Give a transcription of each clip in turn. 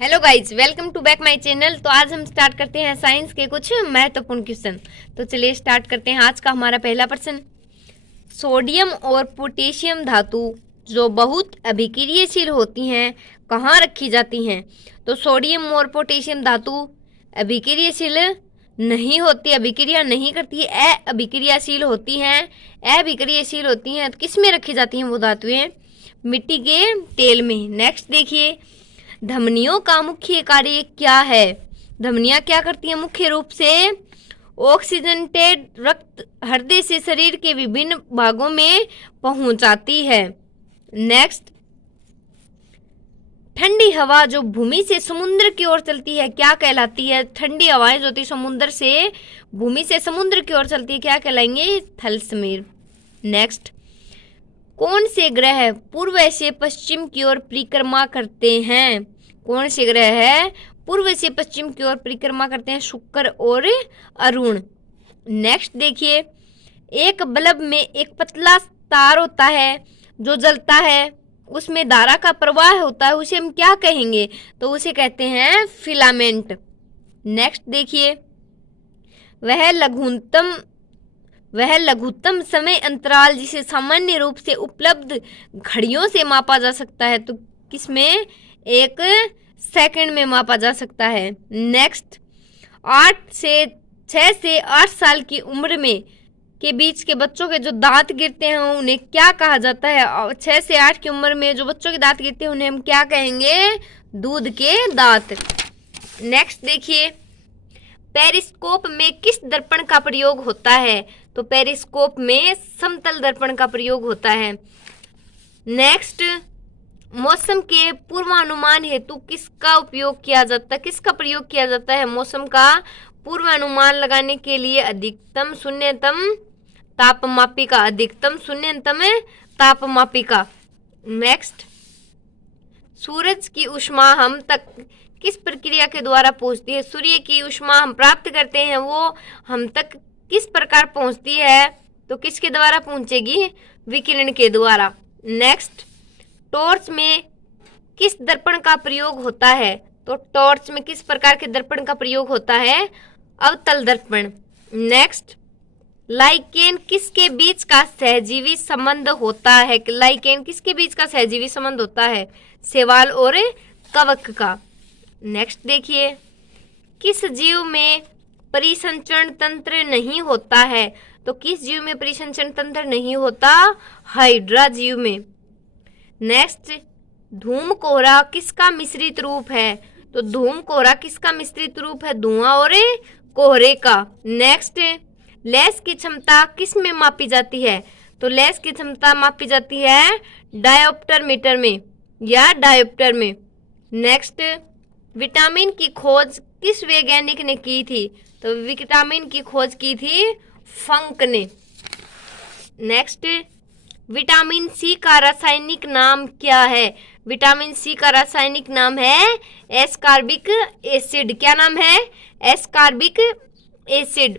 Hello guys, welcome to back my channel. तो आज हम स्टार्ट करते हैं साइंस के कुछ महत्वपूर्ण क्वेश्चन। तो चलिए स्टार्ट करते हैं। आज का हमारा पहला प्रश्न, सोडियम और पोटेशियम धातु जो बहुत अभिक्रियाशील होती हैं कहाँ रखी जाती हैं? तो सोडियम और पोटेशियम धातु अभिक्रियाशील नहीं होती, अभिक्रिया नहीं करती, अभिक्रियाशील होती हैं। अभिक्रियाशील होती हैं तो किस में रखी जाती हैं वो धातुएं? मिट्टी के तेल में। नेक्स्ट देखिए, धमनियों का मुख्य कार्य क्या है? धमनियां क्या करती हैं? मुख्य रूप से ऑक्सीजनेटेड रक्त हृदय से शरीर के विभिन्न भागों में पहुंचाती है। नेक्स्ट, ठंडी हवा जो भूमि से समुद्र की ओर चलती है क्या कहलाती है? ठंडी हवाएं जो समुद्र से भूमि से समुद्र की ओर चलती है क्या कहलाएंगे? थलसेमीर। नेक्स्ट, कौन से ग्रह पूर्व से पश्चिम की ओर परिक्रमा करते हैं? कौन से ग्रह है पूर्व से पश्चिम की ओर परिक्रमा करते हैं? शुक्र और अरुण। नेक्स्ट देखिए, एक बल्ब में एक पतला तार होता है जो जलता है, उसमें धारा का प्रवाह होता है, उसे हम क्या कहेंगे? तो उसे कहते हैं फिलामेंट। नेक्स्ट देखिए, वह लघुत्तम समय अंतराल जिसे सामान्य रूप से उपलब्ध घड़ियों से मापा जा सकता है तो किसमें? 1 सेकंड में मापा जा सकता है। नेक्स्ट, 6 से 8 साल की उम्र में के बीच के बच्चों के जो दांत गिरते हैं उन्हें क्या कहा जाता है? 6 से 8 की उम्र में जो बच्चों के दांत गिरते हैं उन्हें हम क्या कहेंगे? दूध के दांत। नेक्स्ट देखिए, पेरिस्कोप में किस दर्पण का प्रयोग होता है? तो पेरिस्कोप में समतल दर्पण का प्रयोग होता है। नेक्स्ट, मौसम के पूर्वानुमान हेतु किसका उपयोग किया जाता है? किसका प्रयोग किया जाता है? मौसम का पूर्वानुमान लगाने के लिए अधिकतम शून्यतम तापमापी का, अधिकतम शून्यतम तापमापी का। नेक्स्ट, सूरज की ऊष्मा हम तक किस प्रक्रिया के द्वारा पहुंचती है? सूर्य की ऊष्मा हम प्राप्त करते हैं वो हम तक किस प्रकार पहुंचती है? तो किसके द्वारा पहुंचेगी? विकिरण के द्वारा। नेक्स्ट, टॉर्च में किस दर्पण का प्रयोग होता है? तो टॉर्च में किस प्रकार के दर्पण का प्रयोग होता है? अवतल दर्पण। नेक्स्ट, लाइकेन किसके बीच का सहजीवी संबंध होता है? लाइकेन किसके बीच का सहजीवी संबंध होता है? शैवाल और कवक का। नेक्स्ट देखिए, किस जीव में परिसंचरण तंत्र नहीं होता है? तो किस जीव में परिसंचरण तंत्र नहीं होता? हाइड्रा जीव में। नेक्स्ट, धूम कोहरा किसका मिश्रित रूप है? तो धूम कोहरा किसका मिश्रित रूप है? धुआं और कोहरे का। नेक्स्ट, लेंस की क्षमता किस में मापी जाती है? तो लेंस की क्षमता मापी जाती है डायोप्टर मीटर में या डायोप्टर में। नेक्स्ट, विटामिन की खोज किस वैज्ञानिक ने की थी? तो विटामिन की खोज की थी फंक ने। नेक्स्ट, विटामिन सी का रासायनिक नाम क्या है? विटामिन सी का रासायनिक नाम है एस्कॉर्बिक एसिड। क्या नाम है? Ascorbic acid.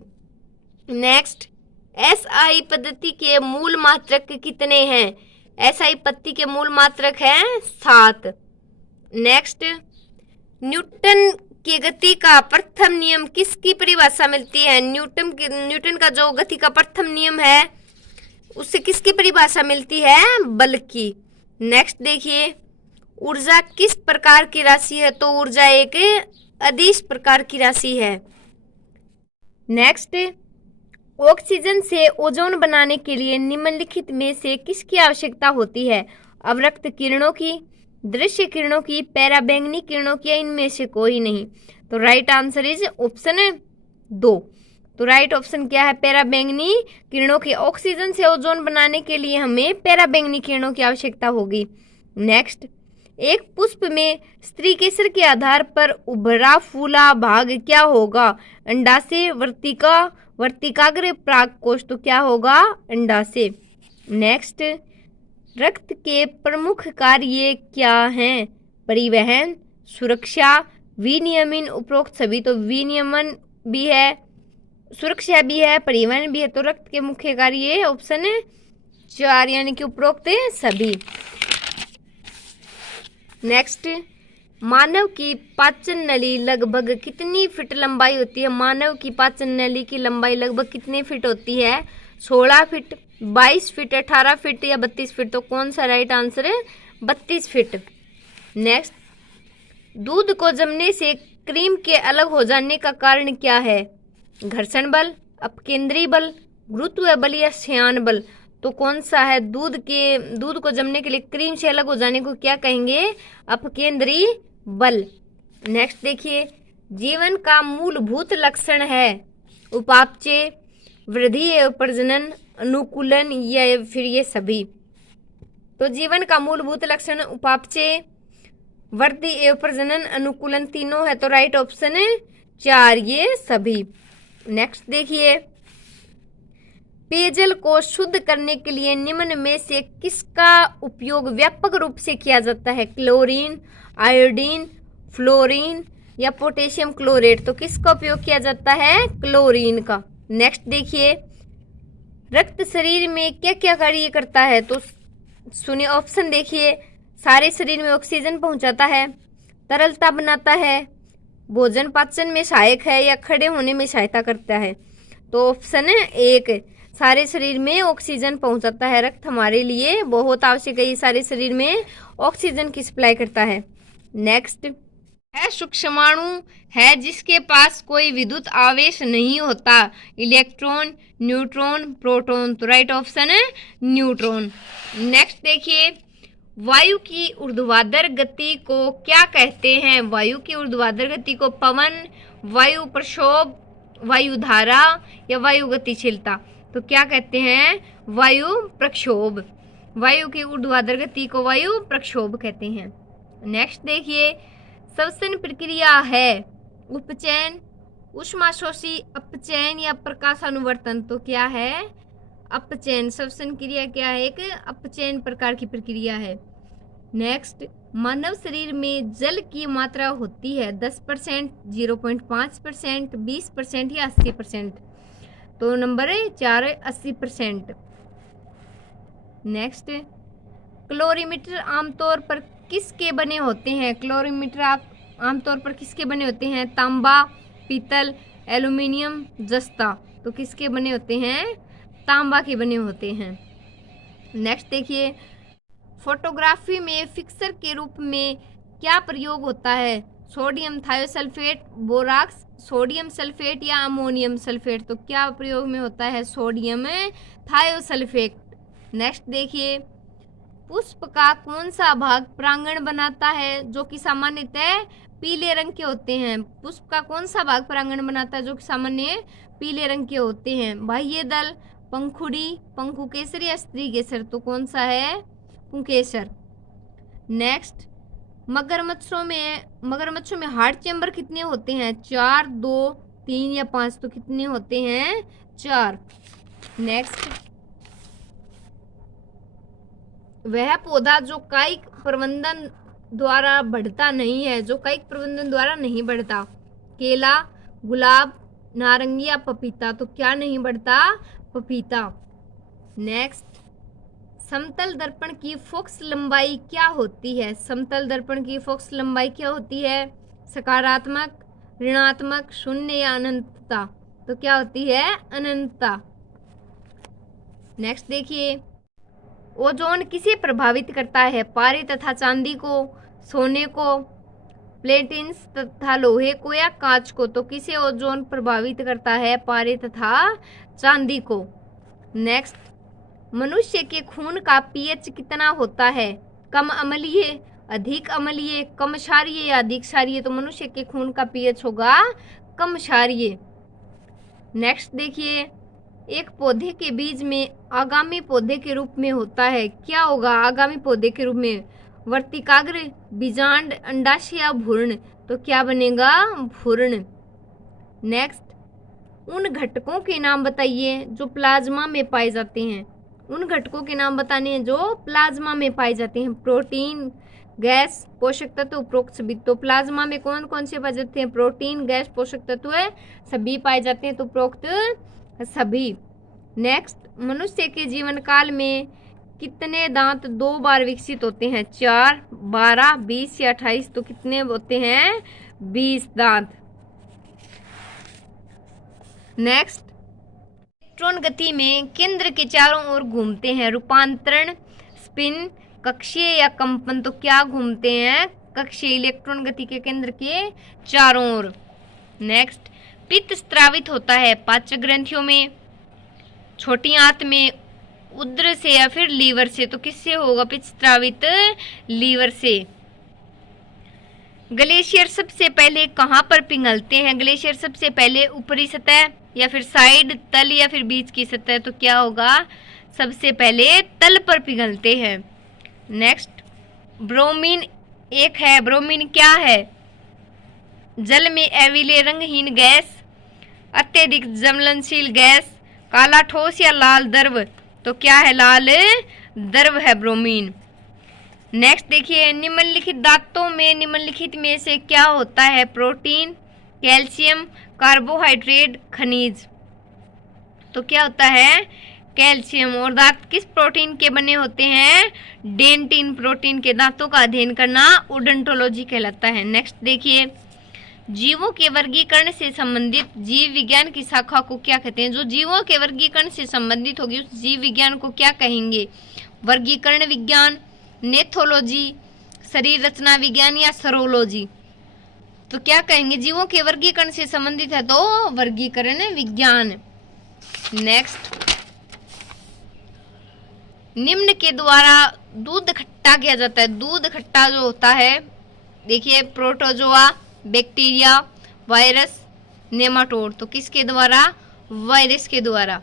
नेक्स्ट, एसआई पद्धति के मूल मात्रक कितने हैं? एसआई पद्धति के मूल मात्रक हैं 7। नेक्स्ट, न्यूटन की गति का प्रथम नियम किसकी परिभाषा मिलती है? न्यूटन का जो गति का प्रथम नियम है उससे किसकी परिभाषा मिलती है? बल की। नेक्स्ट देखिए, ऊर्जा किस प्रकार की राशि है? तो ऊर्जा एक अदिश प्रकार की राशि है। नेक्स्ट, ऑक्सीजन से ओजोन बनाने के लिए निम्नलिखित में से किसकी आवश्यकता होती है? अवरक्त किरणों की, दृश्य किरणों की, पैराबैंगनी किरणों की, या इनमें से कोई नहीं? तो राइट आंसर इज ऑप्शन 2। तो राइट ऑप्शन क्या है? पैराबैंगनी किरणों की। ऑक्सीजन से ओजोन बनाने के लिए हमें पैराबैंगनी किरणों की आवश्यकता होगी। नेक्स्ट, एक पुष्प में स्त्री केसर के आधार पर उभरा फूला भाग क्या होगा? अंडाशय, वर्तिकाग्र, परागकोश। तो क्या होगा? अंडाशय। नेक्स्ट, रक्त के प्रमुख कार्य क्या हैं? परिवहन, सुरक्षा, विनियमन। उपरोक्त सभी। तो विनियमन भी है, सुरक्षा भी है, परिवहन भी है। तो रक्त के मुख्य कार्य ऑप्शन 4 यानी कि उपरोक्त सभी। नेक्स्ट, मानव की पाचन नली लगभग कितनी फीट लंबाई होती है? मानव की पाचन नली की लंबाई लगभग कितने फीट होती है? 16 फीट, 22 फीट, 18 फीट या 32 फीट? तो कौन सा राइट आंसर है? 32 फीट। नेक्स्ट, दूध को जमने से क्रीम के अलग हो जाने का कारण क्या है? घर्षण बल, अपकेंद्री बल, गुरुत्व बल या श्यान बल? तो कौन सा है? दूध को जमने के लिए क्रीम से अलग हो जाने को क्या कहेंगे? अपकेंद्री बल। नेक्स्ट देखिए, जीवन का मूलभूत लक्षण है उपापचय, वृद्धि एवं प्रजनन, अनुकूलन या फिर ये सभी? तो जीवन का मूलभूत लक्षण उपापचय, वृद्धि एवं प्रजनन, अनुकूलन तीनों है, तो राइट ऑप्शन है 4 ये सभी। नेक्स्ट देखिए, पेयजल को शुद्ध करने के लिए निम्न में से किसका उपयोग व्यापक रूप से किया जाता है? क्लोरीन, आयोडीन, फ्लोरीन या पोटेशियम क्लोरेट? तो किसका उपयोग किया जाता है? क्लोरीन का। नेक्स्ट देखिए, रक्त शरीर में क्या क्या कार्य करता है? तो सुनिए ऑप्शन देखिए, सारे शरीर में ऑक्सीजन पहुंचाता है, तरलता बनाता है, भोजन पाचन में सहायक है या खड़े होने में सहायता करता है? तो ऑप्शन है 1, सारे शरीर में ऑक्सीजन पहुंचाता है। रक्त हमारे लिए बहुत आवश्यक है, ये सारे शरीर में ऑक्सीजन की सप्लाई करता है। नेक्स्ट है, सूक्ष्माणु है जिसके पास कोई विद्युत आवेश नहीं होता? Electron, neutron, proton? तो राइट ऑप्शन है न्यूट्रॉन। नेक्स्ट देखिए, वायु की ऊर्ध्वाधर गति को क्या कहते हैं? वायु की ऊर्ध्वाधर गति को पवन, वायु प्रक्षोभ, वायु धारा या वायु गतिशीलता? तो क्या कहते हैं? वायु प्रक्षोभ। वायु की ऊर्ध्वाधर गति को वायु प्रक्षोभ कहते हैं। नेक्स्ट देखिए, श्वसन प्रक्रिया है उपचयन, ऊष्माशोषी, अपचयन या प्रकाशानुवर्तन? तो क्या है? अपचयन। श्वसन क्रिया क्या है? एक अपचयन प्रकार की प्रक्रिया है। नेक्स्ट, मानव शरीर में जल की मात्रा होती है 10%, 0.5%, 20% या 80%? तो नंबर 4 है 80%। नेक्स्ट, क्लोरीमीटर आमतौर पर किसके बने होते हैं? क्लोरीमीटर आमतौर पर किसके बने होते हैं? तांबा, पीतल, एल्यूमिनियम, जस्ता? तो किसके बने होते हैं? तांबा के बने होते हैं। नेक्स्ट देखिए, फोटोग्राफी में फिक्सर के रूप में क्या प्रयोग होता है? Sodium thiosulphate, borax, sodium sulphate या अमोनियम सल्फेट? तो क्या प्रयोग में होता है? Sodium thiosulphate. नेक्स्ट देखिए, पुष्प का कौन सा भाग परागण बनाता है जो कि सामान्यतः पीले रंग के होते हैं? पुष्प का कौन सा भाग परागण बनाता है जो कि सामान्य पीले रंग के होते हैं? बाह्य दल, पंखुड़ी, पंखुकेसर या स्त्री केसर? तो कौन सा है? पुंकेसर। नेक्स्ट, मगरमच्छों में हार्ट चैम्बर कितने होते हैं? 4, 2, 3 या 5? तो कितने होते हैं? 4। नेक्स्ट, वह पौधा जो कायिक प्रबंधन द्वारा बढ़ता नहीं है, जो कायिक प्रबंधन द्वारा नहीं बढ़ता? केला, गुलाब, नारंगी या पपीता? तो क्या नहीं बढ़ता? पपीता। नेक्स्ट, समतल दर्पण की फोकस लंबाई क्या होती है? समतल दर्पण की फोकस लंबाई क्या होती है? सकारात्मक, ऋणात्मक, शून्य या अनंतता? तो क्या होती है? अनंतता। नेक्स्ट देखिए, ओजोन किसे प्रभावित करता है? पारे तथा चांदी को, सोने को, प्लेटिन्स तथा लोहे को या कांच को? तो किसे ओजोन प्रभावित करता है? पारे तथा चांदी को। नेक्स्ट, मनुष्य के खून का पीएच कितना होता है? कम अम्लीय, अधिक अम्लीय, कम क्षारीय या अधिक क्षारीय? तो मनुष्य के खून का पीएच होगा कम क्षारीय। नेक्स्ट देखिए, एक पौधे के बीज में आगामी पौधे के रूप में होता है, क्या होगा आगामी पौधे के रूप में? वर्तिकाग्र, बीजांड, अंडाशय या भ्रूण? तो क्या बनेगा? भ्रूण। नेक्स्ट, उन घटकों के नाम बताइए जो प्लाज्मा में पाए जाते हैं। उन घटकों के नाम बताने हैं जो प्लाज्मा में पाए जाते हैं। प्रोटीन, गैस, पोषक तत्व, उपरोक्त सभी। तो प्लाज्मा में कौन कौन से पाए जाते हैं? प्रोटीन, गैस, पोषक तत्व सभी पाए जाते हैं, तो उपरोक्त सभी। नेक्स्ट, मनुष्य के जीवन काल में कितने दांत 2 बार विकसित होते हैं? 4, 12, 20 या 28? तो कितने होते हैं? 20 दांत। नेक्स्ट, इलेक्ट्रॉन गति में केंद्र के चारों ओर घूमते हैं। रूपांतरण, स्पिन, कक्षीय या कंपन? तो क्या घूमते हैं? कक्षीय। इलेक्ट्रॉन गति के केंद्र के चारों ओर। नेक्स्ट, पित्त स्रावित होता है पाचक ग्रंथियों में, छोटी आंत में, उदर से या फिर लीवर से? तो किससे होगा पित्त स्रावित? लीवर से। ग्लेशियर सबसे पहले कहाँ पर पिघलते हैं? ग्लेशियर सबसे पहले ऊपरी सतह या फिर साइड, तल या फिर बीच की सतह? तो क्या होगा? सबसे पहले तल पर पिघलते हैं। नेक्स्ट, ब्रोमीन एक है। ब्रोमीन क्या है? जल में अविलेय रंगहीन गैस, अत्यधिक ज्वलनशील गैस, काला ठोस या लाल द्रव? तो क्या है? लाल द्रव है ब्रोमीन। नेक्स्ट देखिए, निम्नलिखित धातुओं में निम्नलिखित में से क्या होता है? प्रोटीन, कैल्शियम, कार्बोहाइड्रेट, खनिज? तो क्या होता है? कैल्शियम। और दांत किस प्रोटीन के बने होते हैं? डेंटिन प्रोटीन के। दांतों का अध्ययन करना ओडोंटोलॉजी कहलाता है। नेक्स्ट देखिए, जीवों के वर्गीकरण से संबंधित जीव विज्ञान की शाखा को क्या कहते हैं? जो जीवों के वर्गीकरण से संबंधित होगी उस जीव विज्ञान को क्या कहेंगे? वर्गीकरण विज्ञान, नेथोलॉजी, शरीर रचना विज्ञान या सर्वोलॉजी? तो क्या कहेंगे? जीवों के वर्गीकरण से संबंधित है तो वर्गीकरण विज्ञान। नेक्स्ट, निम्न के द्वारा दूध खट्टा किया जाता है। दूध खट्टा जो होता है, देखिए, प्रोटोजोआ, बैक्टीरिया, वायरस, नेमाटोड? तो किसके द्वारा? वायरस के द्वारा।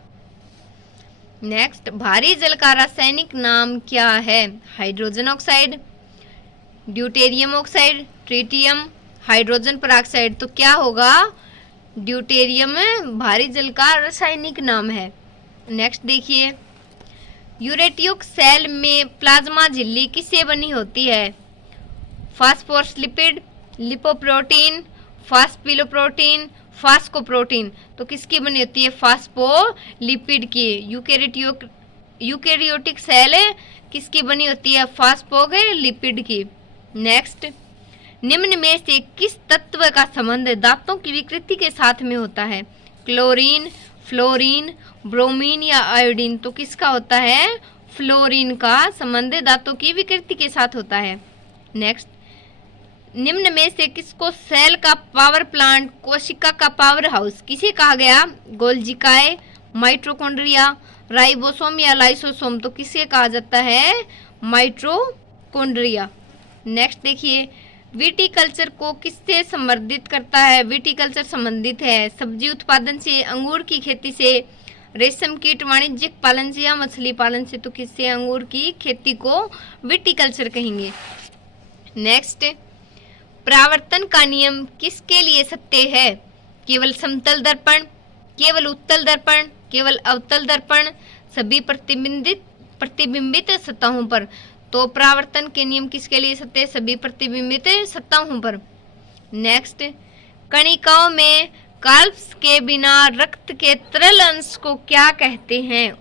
नेक्स्ट, भारी जल का रासायनिक नाम क्या है? Hydrogen oxide, deuterium oxide, tritium, hydrogen peroxide? तो क्या होगा? ड्यूटेरियम भारी जल का रासायनिक नाम है। नेक्स्ट देखिए, यूरेटिक सेल में प्लाज्मा झिल्ली किससे बनी होती है? Phospholipid, lipoprotein, phospholipid, phosphoprotein? तो किसकी बनी होती है? फास्फोलिपिड की। यूकेरियोटिक सेल किसकी बनी होती है? फास्फोलिपिड की। नेक्स्ट, निम्न में से किस तत्व का संबंध दांतों की विकृति के साथ में होता है? क्लोरीन, फ्लोरीन, ब्रोमीन या आयोडीन? तो किसका होता है? फ्लोरीन का संबंध दांतों की विकृति के साथ होता है। नेक्स्ट, निम्न में से किसको सेल का पावर प्लांट, कोशिका का पावर हाउस किसे कहा गया? गोल्जिकाए, माइटोकॉन्ड्रिया, राइबोसोम या लाइसोसोम? तो किसे कहा जाता है? माइटोकॉन्ड्रिया। नेक्स्ट देखिए, विटीकल्चर को किससे संबंधित करता है? विटीकल्चर संबंधित है सब्जी उत्पादन से, अंगूर की खेती से, रेशम कीट वाणिज्यिक पालन से या मछली पालन से? तो किससे? अंगूर की खेती को विटीकल्चर कहेंगे। नेक्स्ट, परावर्तन का नियम किसके लिए सत्य है? केवल समतल दर्पण, केवल उत्तल दर्पण, केवल अवतल दर्पण, सभी प्रतिबिंबित सतहों पर? तो परावर्तन के नियम किसके लिए सत्य है? सभी प्रतिबिंबित सतहों पर। नेक्स्ट, कणिकाओं में कार्ब्स के बिना रक्त के तरल अंश को क्या कहते हैं?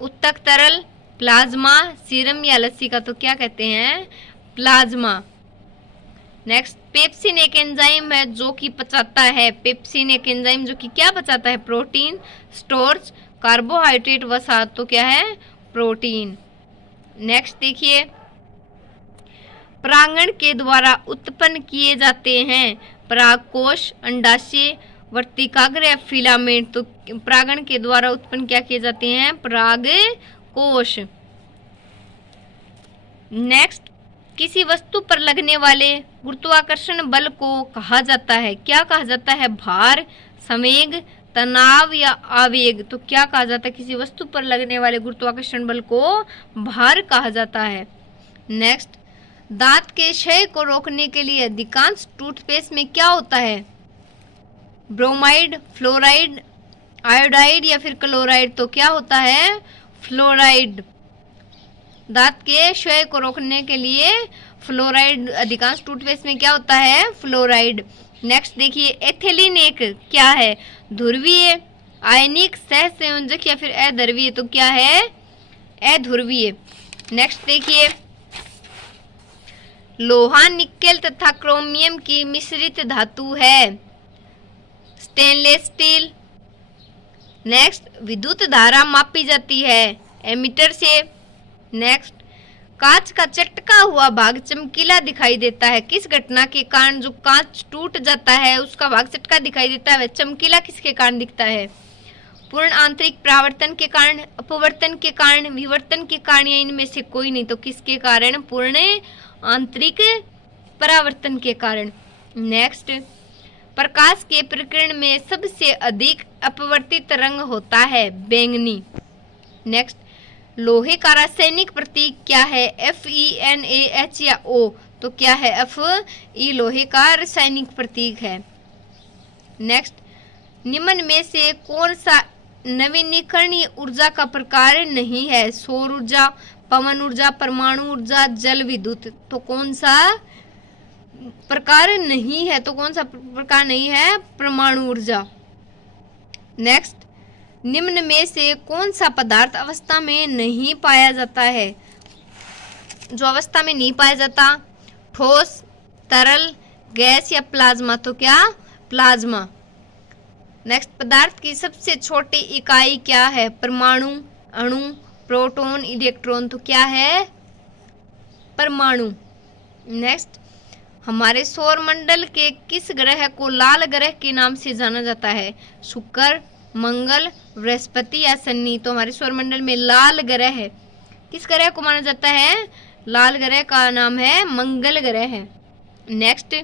उत्तक तरल, प्लाज्मा, सीरम या लस्सी का? तो क्या कहते हैं? प्लाज्मा। नेक्स्ट, पेप्सिन एक एंजाइम है जो कि पचाता है। पेप्सिन एक एंजाइम जो कि क्या पचाता है? प्रोटीन, स्टार्च, कार्बोहाइड्रेट, वसा? तो क्या है? प्रोटीन। नेक्स्ट देखिए, परागण के द्वारा उत्पन्न किए जाते हैं परागकोश, अंडाशय, वर्तिकाग्र या फिलामेंट? तो परागण के द्वारा उत्पन्न क्या किए जाते हैं? परागकोश। नेक्स्ट, किसी वस्तु पर लगने वाले गुरुत्वाकर्षण बल को कहा जाता है? क्या कहा जाता है? भार, संवेग, तनाव या आवेग? तो क्या कहा जाता है? किसी वस्तु पर लगने वाले गुरुत्वाकर्षण बल को भार कहा जाता है। नेक्स्ट, दांत के क्षय को रोकने के लिए अधिकांश टूथपेस्ट में क्या होता है? ब्रोमाइड, फ्लोराइड, आयोडाइड या फिर क्लोराइड? तो क्या होता है? फ्लोराइड। दांत के क्षय को रोकने के लिए फ्लोराइड, अधिकांश टूथपेस्ट में क्या होता है? फ्लोराइड। नेक्स्ट देखिए, एथिलीन एक क्या है? ध्रुवीय, आयनिक, सहसंयोजक या फिर अध्रुवीय? तो क्या है? अध्रुवीय। नेक्स्ट देखिए, लोहा, निकेल तथा क्रोमियम की मिश्रित धातु है, स्टेनलेस स्टील। नेक्स्ट, विद्युत धारा मापी जाती है एमीटर से। नेक्स्ट, कांच का चटका हुआ भाग चमकीला दिखाई देता है, किस घटना के कारण जो कांच टूट जाता है उसका भाग चटका दिखाई देता है, चमकीला किसके कारण दिखता है? पूर्ण आंतरिक परावर्तन के कारण, अपवर्तन के कारण, विवर्तन के कारण, या इनमें से कोई नहीं। तो किसके कारण? पूर्ण आंतरिक परावर्तन के कारण। नेक्स्ट, प्रकाश के प्रकीर्ण में सबसे अधिक अपवर्तित रंग होता है, बैंगनी। नेक्स्ट, लोहे का रासायनिक प्रतीक क्या है, FeNaH या O? तो क्या है? Fe लोहे का रासायनिक प्रतीक है। नेक्स्ट, निम्न में से कौन सा नवीनीकरणीय ऊर्जा का प्रकार नहीं है, सौर ऊर्जा, पवन ऊर्जा, परमाणु ऊर्जा, जल विद्युत? तो कौन सा प्रकार नहीं है? तो कौन सा प्रकार नहीं है? परमाणु ऊर्जा। नेक्स्ट, निम्न में से कौन सा पदार्थ अवस्था में नहीं पाया जाता है, जो अवस्था में नहीं पाया जाता, ठोस, तरल, गैस या प्लाज्मा? तो क्या? प्लाज्मा। नेक्स्ट, पदार्थ की सबसे छोटी इकाई क्या है, परमाणु, अणु, प्रोटॉन, इलेक्ट्रॉन? तो क्या है? परमाणु। नेक्स्ट, हमारे सौर मंडल के किस ग्रह को लाल ग्रह के नाम से जाना जाता है, शुक्र, मंगल, बृहस्पति या शनि? तो हमारे सौर मंडल में लाल ग्रह है, किस ग्रह को माना जाता है? लाल ग्रह का नाम है मंगल ग्रह। नेक्स्ट,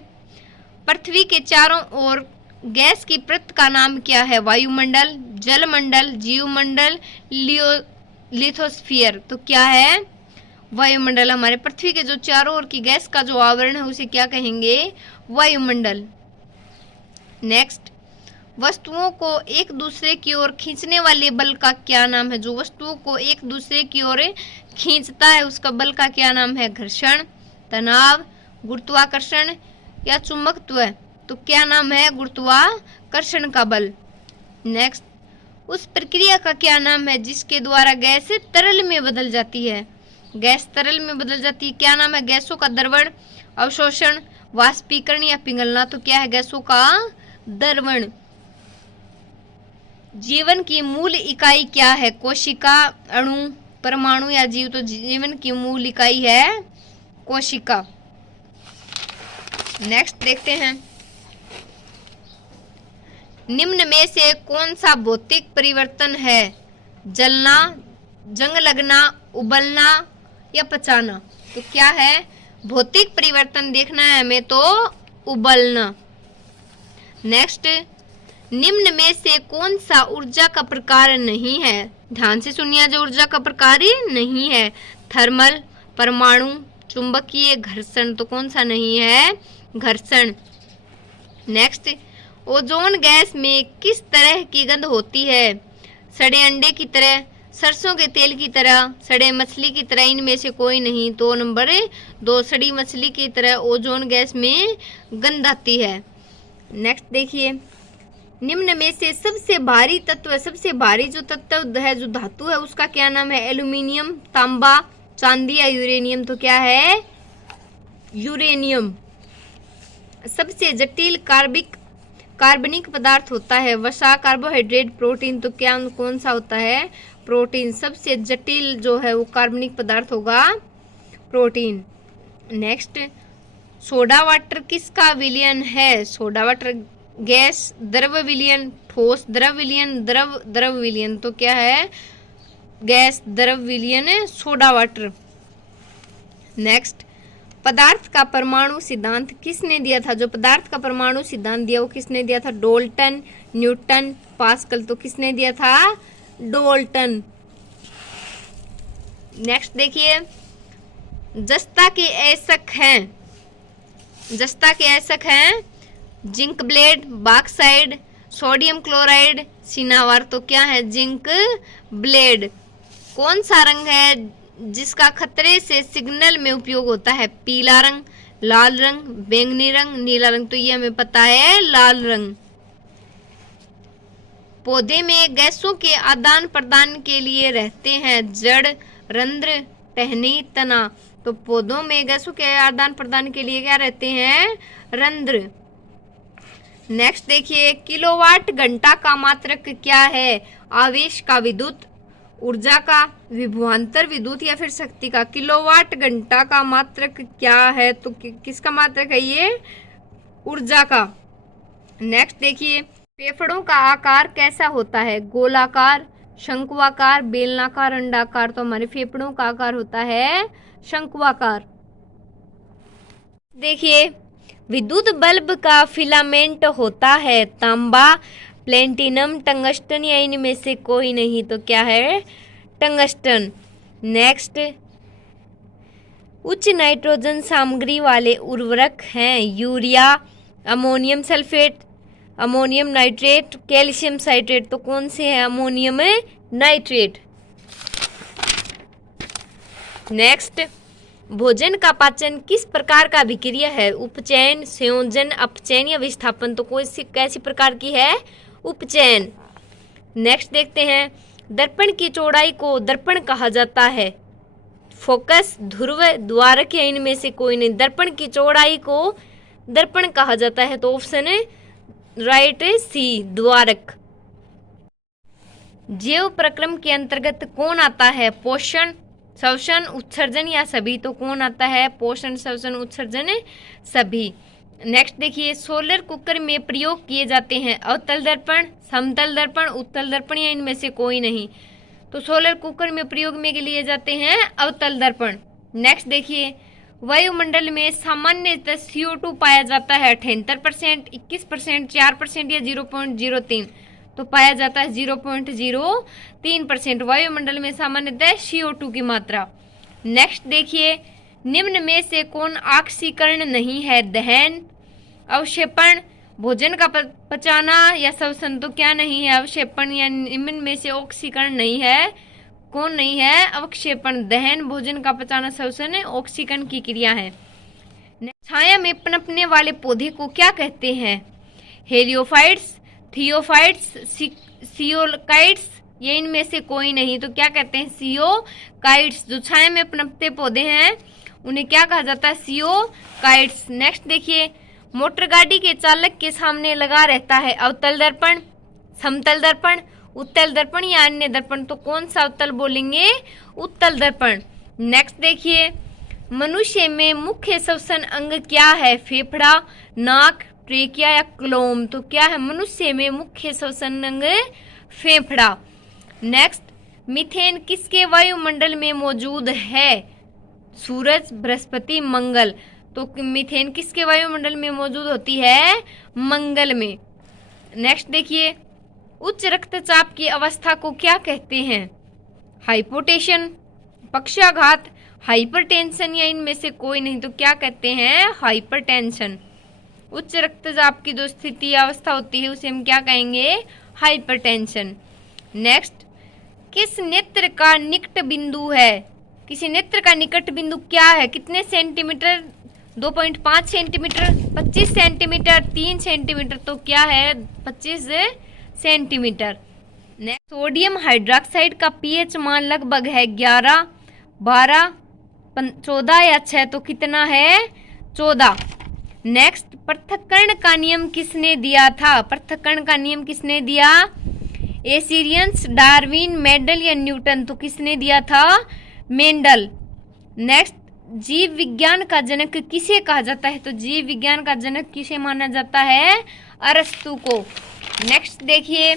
पृथ्वी के चारों ओर गैस की परत का नाम क्या है, वायुमंडल, जलमंडल, जीवमंडल, लिथोस्फीयर? तो क्या है? वायुमंडल। हमारे पृथ्वी के जो चारों ओर की गैस का जो आवरण है उसे क्या कहेंगे? वायुमंडल। नेक्स्ट, वस्तुओं को एक दूसरे की ओर खींचने वाले बल का क्या नाम है, जो वस्तुओं को एक दूसरे की ओर खींचता है उसका बल का क्या नाम है, घर्षण, तनाव, गुरुत्वाकर्षण या चुंबकत्व? तो क्या नाम है? गुरुत्वाकर्षण का बल। नेक्स्ट, उस प्रक्रिया का क्या नाम है जिसके द्वारा गैस तरल में बदल जाती है, गैस तरल में बदल जाती है, क्या नाम है? गैसों का द्रवण, अवशोषण, वाष्पीकरण या पिघलना? तो क्या है? गैसों का द्रवण। जीवन की मूल इकाई क्या है, कोशिका, अणु, परमाणु या जीव? तो जीवन की मूल इकाई है कोशिका। नेक्स्ट देखते हैं, निम्न में से कौन सा भौतिक परिवर्तन है, जलना, जंग लगना, उबलना या पचाना? तो क्या है? भौतिक परिवर्तन देखना है हमें, तो उबलना। नेक्स्ट, निम्न में से कौन सा ऊर्जा का प्रकार नहीं है, ध्यान से सुनिए, जो ऊर्जा का प्रकार नहीं है, थर्मल, परमाणु, चुंबकीय, घर्षण? तो कौन सा नहीं है? घर्षण। नेक्स्ट, ओजोन गैस में किस तरह की गंध होती है, सड़े अंडे की तरह, सरसों के तेल की तरह, सड़े मछली की तरह? इनमें से कोई नहीं। तो नंबर 2, सड़ी मछली की तरह ओजोन गैस में गंध आती है। नेक्स्ट देखिए, निम्न में से सबसे भारी तत्व, सबसे भारी जो तत्व है, जो धातु है, उसका क्या नाम है, एल्यूमिनियम, तांबा, चांदी या यूरेनियम? तो क्या है? यूरेनियम। सबसे जटिल कार्बनिक पदार्थ होता है, वसा, कार्बोहाइड्रेट, प्रोटीन? तो क्या कौन सा होता है? प्रोटीन। सबसे जटिल जो है वो कार्बनिक पदार्थ होगा प्रोटीन। नेक्स्ट, सोडा वाटर किसका विलयन है, सोडा वाटर गैस, द्रव विलयन, ठोस, द्रव विलयन, द्रव विलयन? तो क्या है? गैस, द्रव विलयन, सोडा वाटर। नेक्स्ट, पदार्थ का परमाणु सिद्धांत किसने दिया था, जो पदार्थ का परमाणु सिद्धांत दिया वो किसने दिया था, डाल्टन, न्यूटन, पास्कल? तो किसने दिया था? डाल्टन। नेक्स्ट देखिए, जस्ता के ऐसक हैं, जस्ता के ऐसक हैं zinc blende, bauxite, sodium chloride, cinnabar? तो क्या है? Zinc blende. कौन सा रंग है जिसका खतरे से सिग्नल में उपयोग होता है, पीला रंग, लाल रंग, बैंगनी रंग, नीला रंग? तो ये हमें पता है, लाल रंग। पौधे में गैसों के आदान प्रदान के लिए रहते हैं जड़, रंध्र, टहनी, तना। तो पौधों में गैसों के आदान प्रदान के लिए क्या रहते हैं? रंध्र। नेक्स्ट देखिए, किलोवाट घंटा का मात्रक क्या है? आवेश का, विद्युत ऊर्जा का, विभवांतर विद्युत या फिर शक्ति का। किलोवाट घंटा का मात्रक क्या है? तो किसका मात्रक है ये? ऊर्जा का। नेक्स्ट देखिए, फेफड़ों का आकार कैसा होता है? गोलाकार, शंक्वाकार, बेलनाकार, अंडाकार। तो हमारे फेफड़ों का आकार होता है शंक्वाकार। देखिए, विद्युत बल्ब का फिलामेंट होता है तांबा, प्लेटिनम, टंगस्टन या इनमें से कोई नहीं। तो क्या है? टंगस्टन। नेक्स्ट, उच्च नाइट्रोजन सामग्री वाले उर्वरक हैं urea, ammonium sulphate, ammonium nitrate, calcium citrate. तो कौन से है? Ammonium nitrate. नेक्स्ट, भोजन का पाचन किस प्रकार का अभिक्रिया है? उपचयन, संयोजन, अपचयन या विस्थापन। तो कैसी प्रकार की है? उपचयन। नेक्स्ट देखते हैं, दर्पण की चौड़ाई को दर्पण कहा जाता है। फोकस, ध्रुव, द्वारक या इनमें से कोई नहीं। दर्पण की चौड़ाई को दर्पण कहा जाता है। तो ऑप्शन है राइट सी, द्वारक। जैव प्रक्रम के अंतर्गत कौन आता है? पोषण, श्वसन, उत्सर्जन या सभी। तो कौन आता है? पोषण, श्वसन, उत्सर्जन, सभी। नेक्स्ट देखिए, सोलर कुकर में प्रयोग किए जाते हैं अवतल दर्पण, समतल दर्पण, उत्तल दर्पण या इनमें से कोई नहीं। तो सोलर कुकर में प्रयोग में लिए जाते हैं अवतल दर्पण। नेक्स्ट देखिए, वायुमंडल में सामान्यतः CO2 पाया जाता है 78%, 21%, 4% या 0.03। तो पाया जाता है 0.03% वायुमंडल में सामान्यतः CO2 की मात्रा। नेक्स्ट देखिए, निम्न में से कौन ऑक्सीकरण नहीं है? दहन, अवक्षेपण, भोजन का पचाना या श्वसन। तो क्या नहीं है? अवक्षेपण या निम्न में से ऑक्सीकरण नहीं है। कौन नहीं है? अवक्षेपण, दहन, भोजन का पचाना, श्वसन ऑक्सीकरण की क्रिया है। छाया में पनपने वाले पौधे को क्या कहते हैं? हेलियोफाइट्स, थियोफाइट्स, सियोकाइट्स या इनमें से कोई नहीं। तो क्या कहते हैं? सियोकाइट्स। जो छाया में पनपते पौधे हैं उन्हें क्या कहा जाता है? सियोकाइट्स। नेक्स्ट देखिए, मोटर गाड़ी के चालक के सामने लगा रहता है अवतल दर्पण, समतल दर्पण, उत्तल दर्पण या अन्य दर्पण। तो कौन सा उत्तल बोलेंगे? उत्तल दर्पण। नेक्स्ट देखिए, मनुष्य में मुख्य श्वसन अंग क्या है? फेफड़ा, नाक, ट्रेकिया या क्लोम। तो क्या है मनुष्य में मुख्य श्वसन अंग? फेफड़ा। नेक्स्ट, मीथेन किसके वायुमंडल में मौजूद है? सूरज, बृहस्पति, मंगल। तो मीथेन किसके वायुमंडल में मौजूद होती है? मंगल में। नेक्स्ट देखिए, उच्च रक्तचाप की अवस्था को क्या कहते हैं? हाइपोटेंशन, पक्षाघात, हाइपरटेंशन या इनमें से कोई नहीं। तो क्या कहते हैं? हाइपरटेंशन। उच्च रक्तचाप की जो स्थिति अवस्था होती है उसे हम क्या कहेंगे? हाइपरटेंशन। नेक्स्ट, किस नेत्र का निकट बिंदु है? किसी नेत्र का निकट बिंदु क्या है? कितने सेंटीमीटर? 2.5 centimetre, 25 centimetre, 3 centimetre. तो क्या है? 25 सेंटीमीटर। नेक्स्ट, सोडियम हाइड्रोक्साइड का pH मान लगभग है 11, 12, 14 या 6। तो कितना है? 14। नेक्स्ट, पृथक्करण का नियम किसने दिया था? पृथक्करण का नियम किसने दिया? एसिरियंस, डार्विन, मेंडल या न्यूटन। तो किसने दिया था? मेंडल। नेक्स्ट, जीव विज्ञान का जनक किसे कहा जाता है? तो जीव विज्ञान का जनक किसे माना जाता है? अरस्तु को। नेक्स्ट देखिए,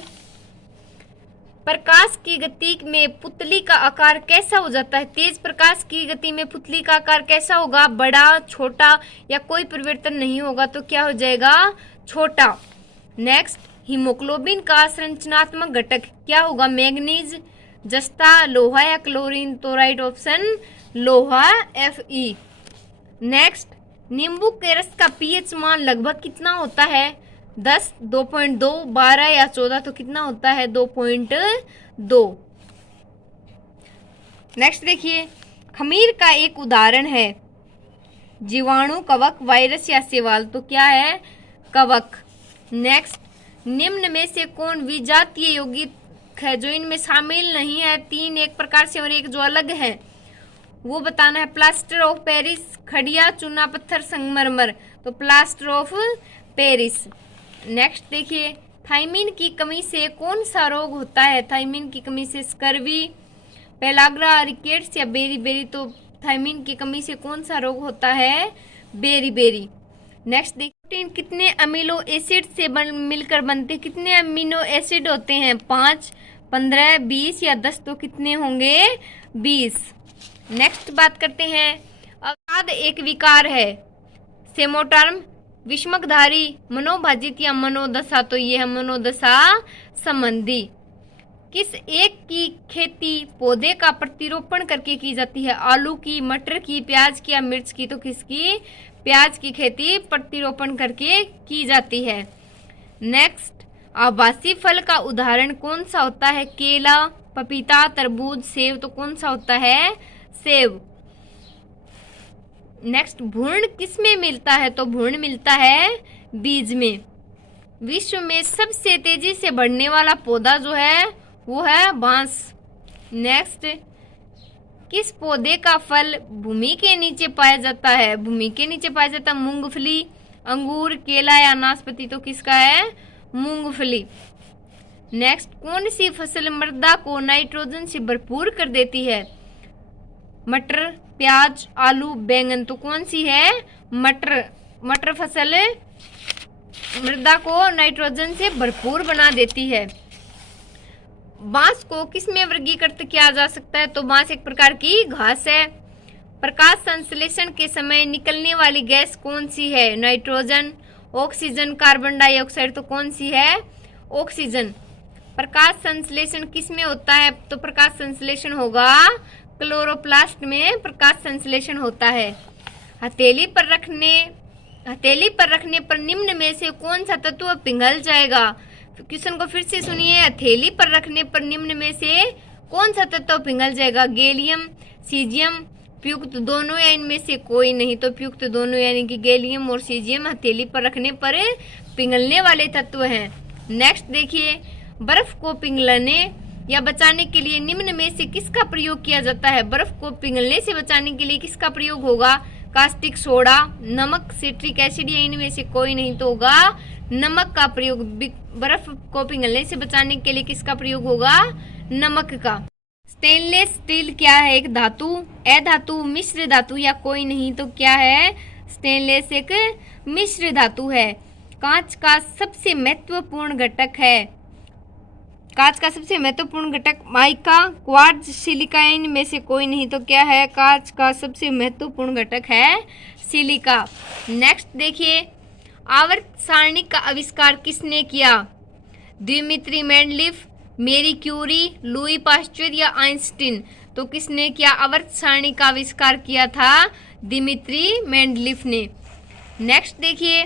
प्रकाश की गति में पुतली का आकार कैसा हो जाता है? तेज प्रकाश की गति में पुतली का आकार कैसा होगा? बड़ा, छोटा या कोई परिवर्तन नहीं होगा। तो क्या हो जाएगा? छोटा। नेक्स्ट, हीमोग्लोबिन का संरचनात्मक घटक क्या होगा? मैग्नीज, जस्ता, लोहा या क्लोरीन। तो राइट ऑप्शन लोहा, Fe। नेक्स्ट, नींबू के रस का pH मान लगभग कितना होता है? 10, 2.2, 12 या 14। तो कितना होता है? 2.2। नेक्स्ट देखिए, खमीर का एक उदाहरण है जीवाणु, कवक, वायरस या शैवाल। तो क्या है? कवक। नेक्स्ट, निम्न में से कौन विजातीय यौगिक मोलस्क है जो इनमें शामिल नहीं है, 3 एक प्रकार से और एक जो अलग है वो बताना है। प्लास्टर ऑफ पेरिस, खड़िया, चूना पत्थर, संगमरमर, तो प्लास्टर ऑफ पेरिस। नेक्स्ट देखिए, थायमिन की कमी से कौन सा रोग होता है? थायमिन की कमी से स्कर्वी, पेलाग्रा, रिकेट्स या बेरी, तो थायमिन की कमी से कौन सा रोग होता है? बेरी। नेक्स्ट देखिए, प्रोटीन कितने अमीनो एसिड से मिलकर बनते हैं? कितने अमीनो एसिड होते हैं? 5, 15, 20 या 10, तो कितने होंगे? 20। नेक्स्ट बात करते हैं, अवसाद एक विकार है, सेमोटर्म, विषमकधारी, मनोभाजित या मनोदशा, तो ये है मनोदशा संबंधी। किस एक की खेती पौधे का प्रतिरोपण करके की जाती है? आलू की, मटर की, प्याज की या मिर्च की, तो किसकी? प्याज की खेती प्रतिरोपण करके की जाती है। नेक्स्ट, आवासीय फल का उदाहरण कौन सा होता है? केला, पपीता, तरबूज, सेब, तो कौन सा होता है? सेब। नेक्स्ट, भ्रूण किस में मिलता है? तो भ्रूण मिलता है बीज में। विश्व में सबसे तेजी से बढ़ने वाला पौधा जो है वो है बांस। नेक्स्ट, किस पौधे का फल भूमि के नीचे पाया जाता है? भूमि के नीचे पाया जाता है मूंगफली, अंगूर, केला या नाशपाती, तो किसका है? मूंगफली। नेक्स्ट, कौन सी फसल मृदा को नाइट्रोजन से भरपूर कर देती है? मटर, प्याज, आलू, बैंगन, तो कौन सी है? मटर फसल मृदा को नाइट्रोजन से भरपूर बना देती है। बांस को किस में वर्गीकृत किया जा सकता है? तो बांस एक प्रकार की घास है। प्रकाश संश्लेषण के समय निकलने वाली गैस कौन सी है? नाइट्रोजन, ऑक्सीजन, कार्बन डाइऑक्साइड, तो कौन सी है? ऑक्सीजन। प्रकाश संश्लेषण किस में होता है? तो प्रकाश संश्लेषण होगा क्लोरोप्लास्ट में प्रकाश संश्लेषण होता है। हथेली पर रखने पर निम्न में से कौन सा तत्व पिघल जाएगा? क्वेश्चन को फिर से सुनिए, हथेली पर रखने पर निम्न में से कौन सा तत्व पिघल जाएगा? गैलियम, सीजियम, उपयुक्त दोनों या इनमें से कोई नहीं, तो उपयुक्त दोनों यानी कि गैलियम और सीजियम हथेली पर रखने पर पिघलने वाले तत्व हैं। नेक्स्ट देखिए, बर्फ को पिघलने या बचाने के लिए निम्न में से किसका प्रयोग किया जाता है? बर्फ को पिघलने से बचाने के लिए किसका प्रयोग होगा? कास्टिक सोडा, नमक, सिट्रिक एसिड या इनमें से कोई नहीं, तो होगा नमक का प्रयोग। बर्फ को पिघलने से बचाने के लिए किसका प्रयोग होगा? नमक का। स्टेनलेस स्टील क्या है? एक धातु, अधातु, मिश्र धातु या कोई नहीं, तो क्या है? स्टेनलेस एक मिश्र धातु है। कांच का सबसे महत्वपूर्ण घटक है। कांच का सबसे महत्वपूर्ण घटक माइका, क्वार्ट्ज, सिलिका, इनमें से कोई नहीं, तो क्या है? कांच का सबसे महत्वपूर्ण घटक है सिलिका। नेक्स्ट देखिए, आवर्त सारणी का आविष्कार किसने किया? Dmitri Mendeleev, Marie Curie, Louis Pasteur या आइंस्टीन, तो किसने किया? आवर्त सारणी का आविष्कार किया था दिमित्री मेंडलीफ ने। नेक्स्ट देखिए,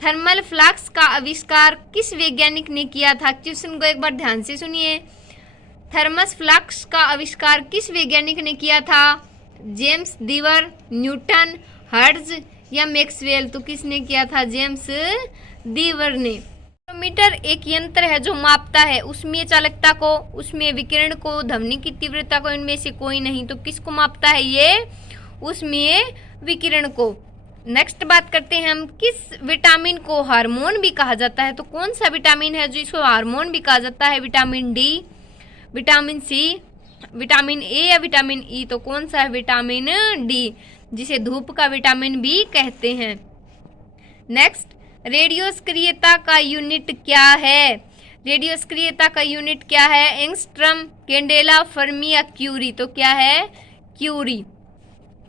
थर्मल फ्लास्क का आविष्कार किस वैज्ञानिक ने किया था? क्वेश्चन को एक बार ध्यान से सुनिए। थर्मस फ्लास्क का आविष्कार किस वैज्ञानिक ने किया था? जेम्स दीवर, न्यूटन, हर्ट्ज या मैक्सवेल, तो किसने किया था? जेम्स दीवर ने। बैरोमीटर एक यंत्र है जो मापता है उसमें चालकता को, उसमें विकिरण को, ध्वनि की तीव्रता को, इनमें से कोई नहीं, तो किसको मापता है ये? उसमें विकिरण को। नेक्स्ट बात करते हैं हम, किस विटामिन को हार्मोन भी कहा जाता है? तो कौन सा विटामिन है जो इसको हार्मोन भी कहा जाता है? Vitamin D, vitamin C, vitamin A या विटामिन ई, तो कौन सा है? विटामिन डी, जिसे धूप का विटामिन भी कहते हैं। नेक्स्ट, रेडियोस्क्रियता का यूनिट क्या है? रेडियोस्क्रियता का यूनिट क्या है? एंगस्ट्रम, कैंडेला, फर्मी या क्यूरी, तो क्या है? क्यूरी।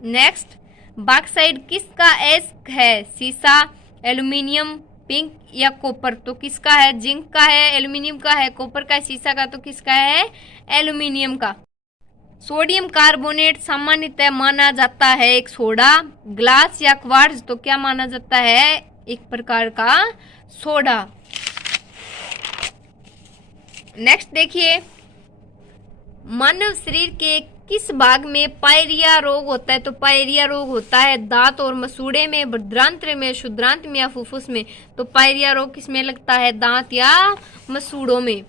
नेक्स्ट, बॉक्साइट किसका एस्क है? सीसा, एल्यूमिनियम, पिंक या कॉपर, तो किसका है? जिंक का है, एल्यूमिनियम का है, कॉपर का है, सीसा का, तो किसका है? एल्यूमिनियम का। सोडियम कार्बोनेट सामान्यतः माना जाता है एक सोडा, ग्लास या क्वार्ट्ज, तो क्या माना जाता है? एक प्रकार का सोडा। नेक्स्ट देखिए, मानव शरीर के किस भाग में पायरिया रोग होता है? तो पायरिया रोग होता है दांत और मसूड़े में, बृहदान्त्र में, क्षुद्रांत्र में या फुफ्फुस में, तो पायरिया रोग किस में लगता है? दांत या मसूड़ों में।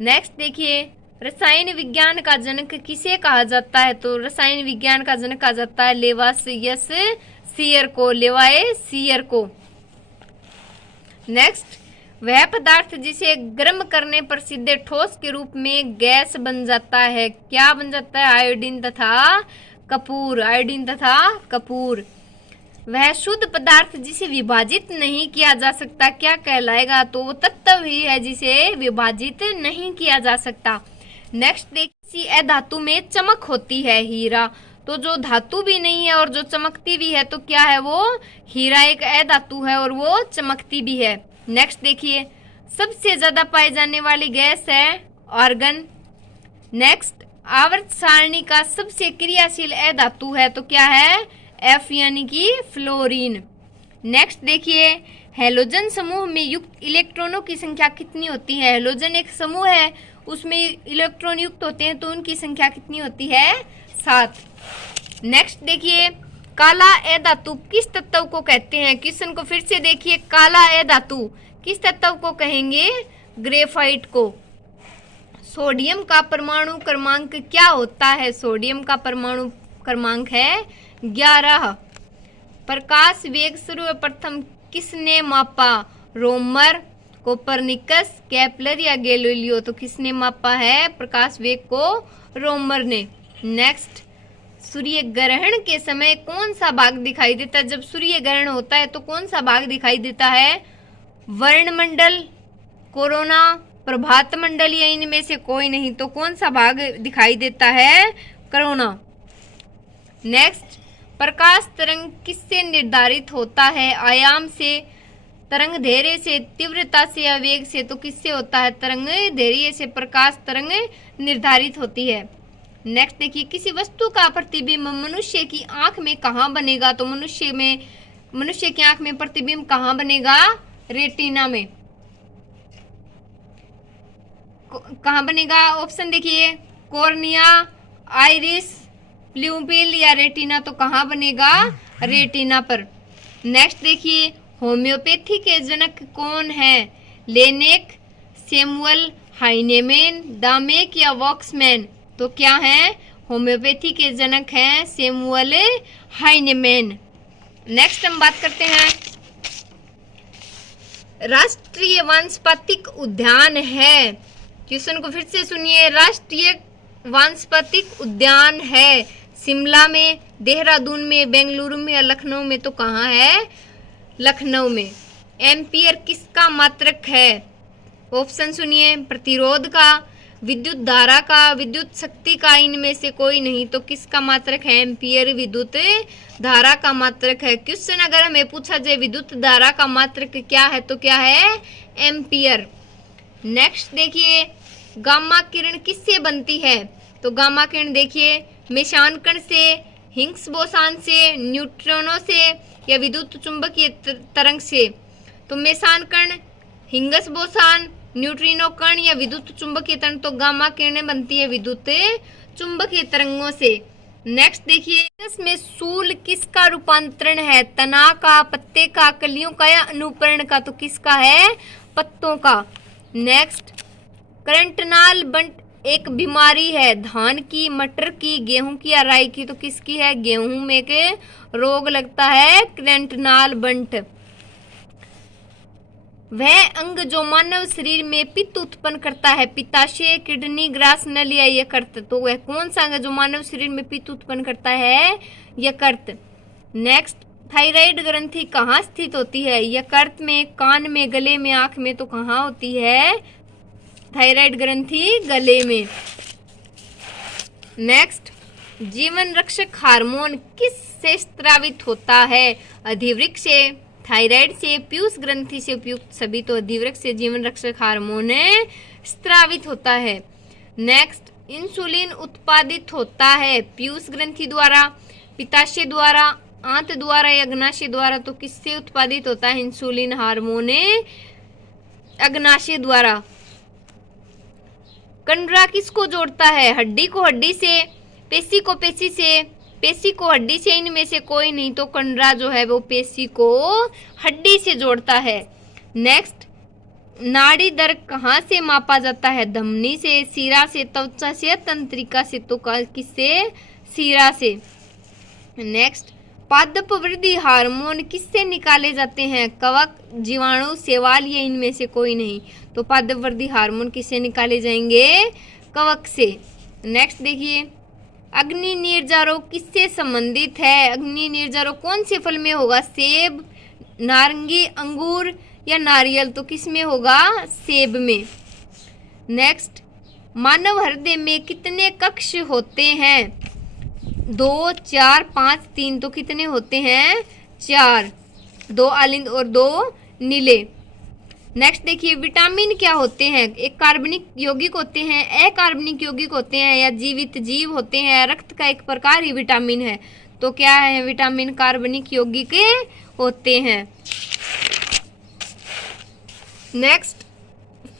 नेक्स्ट देखिए, रसायन विज्ञान का जनक किसे कहा जाता है? तो रसायन विज्ञान का जनक कहा जाता है लेवासियस सियर को, लेवासियर को। नेक्स्ट, वह पदार्थ जिसे गर्म करने पर सीधे ठोस के रूप में गैस बन जाता है, क्या बन जाता है? आयोडीन तथा कपूर, आयोडीन तथा कपूर। वह शुद्ध पदार्थ जिसे विभाजित नहीं किया जा सकता क्या कहलाएगा? तो वो तत्व ही है जिसे विभाजित नहीं किया जा सकता। नेक्स्ट देखिए, अधातु में चमक होती है, हीरा। तो जो धातु भी नहीं है और जो चमकती भी है तो क्या है वो? हीरा एक अधातु है और वो चमकती भी है। नेक्स्ट देखिए, सबसे ज्यादा पाई जाने वाली गैस है आर्गन। नेक्स्ट, आवर्त सारणी का सबसे क्रियाशील अधातु है तो क्या है? एफ यानी कि फ्लोरीन। नेक्स्ट देखिए, हैलोजन समूह में युक्त इलेक्ट्रॉनों की संख्या कितनी होती है? हैलोजन एक समूह है, उसमें इलेक्ट्रॉन युक्त होते हैं तो उनकी संख्या कितनी होती है? 7। नेक्स्ट देखिए, काला अधातु किस तत्व को कहते हैं? क्वेश्चन को फिर से देखिए, काला अधातु किस तत्व को कहेंगे? ग्रेफाइट को। सोडियम का परमाणु क्रमांक क्या होता है? सोडियम का परमाणु क्रमांक है 11। प्रकाश वेग सर्वप्रथम किसने मापा? रोमर, कोपरनिकस, केपलर या गैलीलियो? तो किसने मापा है प्रकाश वेग को? रोमर ने। नेक्स्ट, सूर्य ग्रहण के समय कौन सा भाग दिखाई देता है? जब सूर्य ग्रहण होता है तो कौन सा भाग दिखाई देता है? वर्णमंडल, कोरोना, प्रभात मंडल या इनमें से कोई नहीं। तो कौन सा भाग दिखाई देता है? कोरोना। नेक्स्ट, प्रकाश तरंग किससे निर्धारित होता है? आयाम से, तरंग धैर्य से, तीव्रता से या वेग से? तो किससे होता है? तरंग धैर्य से प्रकाश तरंग निर्धारित होती है। नेक्स्ट देखिए, किसी वस्तु का प्रतिबिंब मनुष्य की आंख में कहाँ बनेगा? तो मनुष्य की आंख में प्रतिबिंब कहाँ बनेगा? रेटिना में। कहाँ बनेगा? ऑप्शन देखिए, कॉर्निया, आइरिस, प्यूपिल या रेटिना? तो कहाँ बनेगा? रेटिना पर। नेक्स्ट देखिए, होम्योपैथी के जनक कौन है? लेनेक, सैमुअल, हाइनेमैन, डामेक या वॉक्समैन? तो क्या है? होम्योपैथी के जनक हैं सैमुअल हाइनेमैन। नेक्स्ट हम बात करते हैं, राष्ट्रीय वानस्पतिक उद्यान है। क्वेश्चन को फिर से सुनिए, राष्ट्रीय वानस्पतिक उद्यान है शिमला में, देहरादून में, बेंगलुरु में या लखनऊ में? तो कहाँ है? लखनऊ में। एम्पियर किसका मात्रक है? ऑप्शन सुनिए, प्रतिरोध का, विद्युत धारा का, विद्युत शक्ति का, इनमें से कोई नहीं। तो किसका मात्रक है? एम्पियर विद्युत धारा का मात्रक है। क्वेश्चन अगर हमें पूछा जाए विद्युत धारा का मात्रक क्या है तो क्या है? एम्पियर। नेक्स्ट देखिए, गामा किरण किससे बनती है? तो गामा किरण देखिए, मेसान कण से, हिग्स बोसान से, न्यूट्रॉनों से या विद्युत चुंबकीय तरंग से? तो मेसान कण, हिग्स बोसान, न्यूट्रिनो कण या विद्युत चुंबकीय तरंग? तो गामा किरणें बनती है विद्युत चुंबकीय तरंगों से। नेक्स्ट देखिए, इसमें सूल किसका रूपांतरण है? तना का, पत्ते का, कलियों का या अनुपर्ण का? तो किसका है? पत्तों का। नेक्स्ट, करंटनाल बंट एक बीमारी है, धान की, मटर की, गेहूं की या राई की? तो किसकी है? गेहूं में के रोग लगता है करंटनाल बंट। वह अंग जो मानव शरीर में पित्त उत्पन्न करता है, पित्ताशय, किडनी, ग्रास नल या यकृत? तो वह कौन सा अंग है जो मानव शरीर में पित्त उत्पन्न करता है? यकृत। नेक्स्ट, थायराइड ग्रंथि कहाँ स्थित होती है? यकृत में, कान में, गले में, आंख में? तो कहाँ होती है थायराइड ग्रंथि? गले में। नेक्स्ट, जीवन रक्षक हार्मोन किस से स्रावित होता है? अधिवृक्क से, थायराइड से, पीयूष ग्रंथि से उपयुक्त सभी? तो अधिवृक्क से जीवन रक्षक हार्मोन स्रावित होता है। नेक्स्ट, इंसुलिन उत्पादित होता है पीयूष ग्रंथि द्वारा, पित्ताशय द्वारा, आंत द्वारा या अग्नाशय द्वारा? तो किससे उत्पादित होता है इंसुलिन हार्मोन? अग्नाशय द्वारा। कंडरा किसको जोड़ता है? हड्डी को हड्डी से, पेशी को पेशी से, पेशी को हड्डी से, इनमें से कोई नहीं। तो कंडरा जो है वो पेशी को हड्डी से जोड़ता है। नेक्स्ट, नाड़ी दर कहाँ से मापा जाता है? धमनी से, शिरा से, त्वचा से, तंत्रिका से। तो किससे? शिरा से। नेक्स्ट, पादप वृद्धि हार्मोन किससे निकाले जाते हैं? कवक, जीवाणु, शैवाल या इनमें से कोई नहीं। तो पादप वृद्धि हार्मोन किससे निकाले जाएंगे? कवक से। नेक्स्ट देखिए, अग्नि निर्जारोग किससे संबंधित है? अग्नि निर्जारोग कौन से फल में होगा? सेब, नारंगी, अंगूर या नारियल। तो किस में होगा? सेब में। नेक्स्ट, मानव हृदय में कितने कक्ष होते हैं? 2, 4, 5, 3। तो कितने होते हैं? 4। 2 आलिंद और 2 नीले। नेक्स्ट देखिए, विटामिन क्या होते हैं? एक कार्बनिक यौगिक होते हैं, अकार्बनिक यौगिक होते हैं या जीवित जीव होते हैं। रक्त का एक प्रकार ही विटामिन है। तो क्या है? विटामिन कार्बनिक यौगिक होते हैं। नेक्स्ट,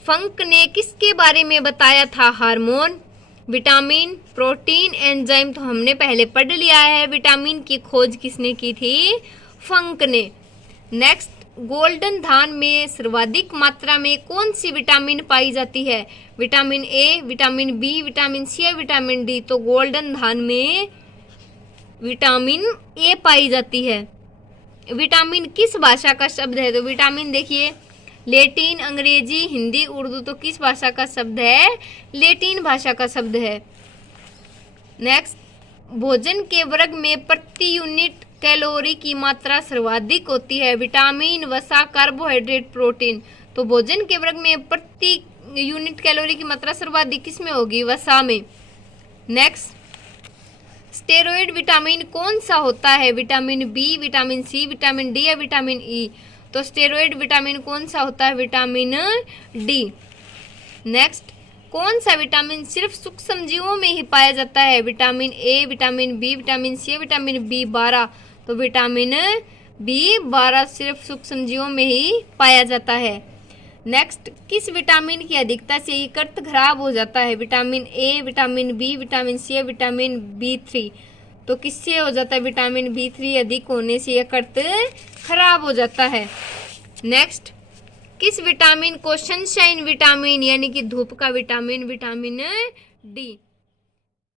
फंक ने किसके बारे में बताया था? Hormone, vitamin, protein, enzyme. तो हमने पहले पढ़ लिया है। विटामिन की खोज किसने की थी? फंक ने। नेक्स्ट, गोल्डन धान में सर्वाधिक मात्रा में कौन सी विटामिन पाई जाती है? Vitamin A, vitamin B, vitamin C या विटामिन डी। तो गोल्डन धान में विटामिन ए पाई जाती है। विटामिन किस भाषा का शब्द है? तो विटामिन देखिए, लैटिन, अंग्रेजी, हिंदी, उर्दू। तो किस भाषा का शब्द है? लैटिन भाषा का शब्द है। नेक्स्ट, भोजन के वर्ग में प्रति यूनिट कैलोरी की मात्रा सर्वाधिक होती है? विटामिन, वसा, कार्बोहाइड्रेट, प्रोटीन। तो भोजन के वर्ग में प्रति यूनिट कैलोरी की मात्रा सर्वाधिक किसमें होगी? वसा में। नेक्स्ट, स्टेरॉइड विटामिन कौन सा होता है? Vitamin B, vitamin C, vitamin D या विटामिन ई। तो स्टेरॉइड विटामिन कौन सा होता है? Vitamin D. नेक्स्ट, कौन सा विटामिन सिर्फ सूक्ष्मजीवों में ही पाया जाता है? Vitamin A, vitamin B, vitamin C, vitamin बी12। तो विटामिन बी12 सिर्फ सूक्ष्मजीवों में ही पाया जाता है। नेक्स्ट, किस विटामिन की अधिकता से यकृत खराब हो जाता है? Vitamin A, vitamin B, vitamin C, vitamin बी3। तो किससे हो जाता है? विटामिन बी3 अधिक होने से यकृत खराब हो जाता है। नेक्स्ट, किस विटामिन को सनशाइन विटामिन यानी कि धूप का विटामिन, विटामिन डी